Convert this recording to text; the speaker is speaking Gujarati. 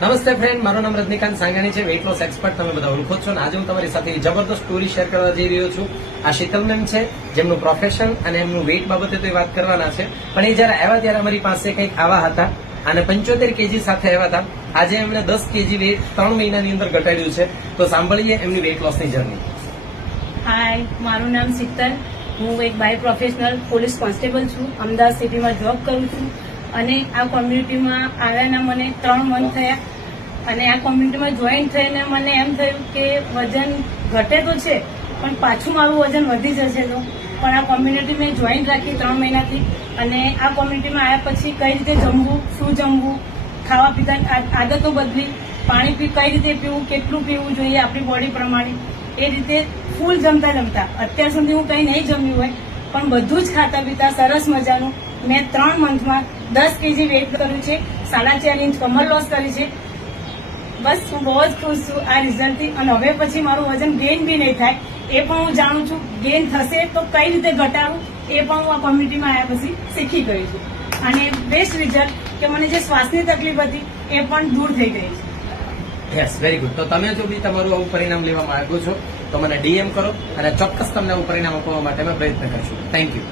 નમસ્તે ફ્રેન્ડ, મારું નામ રજનીકાંત સાંગાણી છે, વેઇટ લોસ એક્સપર્ટ તમે બધા ઓળખો છો. આજે હું તમારી સાથે જબરદસ્ત સ્ટોરી શેર કરવા જઈ રહ્યો છું. આ શીતલ મેમ છે, જેમનું પ્રોફેશન અને એમનું વેઇટ બાબતે તો વાત કરવાના છે, પણ એ જયારે આવ્યા ત્યારે અમારી પાસે કંઈક આવા હતા અને 75 કેજી સાથે આવ્યા હતા. આજે એમણે 10 કેજી વેઇટ 3 મહિનાની અંદર ઘટાડ્યું છે. તો સાંભળીએ એમની વેઇટ લોસની જર્ની. હાય, મારું નામ શીતલ. હું એક બાય પ્રોફેશનલ પોલીસ કોન્સ્ટેબલ છું. અમદાવાદ સિટીમાં જોબ કરું છું અને આ કોમ્યુનિટીમાં આવ્યાના મને 3 મંથ થયા અને આ કોમ્યુનિટીમાં જોઈન થઈને મને એમ થયું કે વજન ઘટે તો છે પણ પાછું મારું વજન વધી જશે તો. પણ આ કોમ્યુનિટી મેં જોઈન રાખી 3 મહિનાથી અને આ કોમ્યુનિટીમાં આવ્યા પછી કઈ રીતે જમવું, શું જમવું, ખાવા પીતા આદતો બદલી, પાણી કઈ રીતે પીવું, કેટલું પીવું જોઈએ આપણી બોડી પ્રમાણે, એ રીતે ફૂલ જમતા અત્યાર સુધી હું કંઈ નહીં જમ્યું હોય પણ બધું જ ખાતા પીતા સરસ મજાનું મેં 3 મંથમાં 10 કેજી વેઇટ કર્યું છે, 4.5 ઇંચ કમર લોસ કરી છે. બસ હું બહુ જ ખુશ છું આ રિઝલ્ટથી અને હવે પછી મારું વજન ગેઇન બી નહીં થાય એ પણ હું જાણું છું. ગેઇન થશે તો કઈ રીતે ઘટાડવું એ પણ હું આ કોમ્યુનિટીમાં આવ્યા પછી શીખી ગઈ છું અને બેસ્ટ રિઝલ્ટ કે મને જે શ્વાસની તકલીફ હતી એ પણ દૂર થઈ ગઈ છે. Yes, very good. તો તમે જો બી તમારું આવું પરિણામ લેવા માંગો છો તો મને ડીએમ કરો અને ચોક્કસ તમને આવું પરિણામ આપવા માટે અમે પ્રયત્ન કરીશું. Thank you.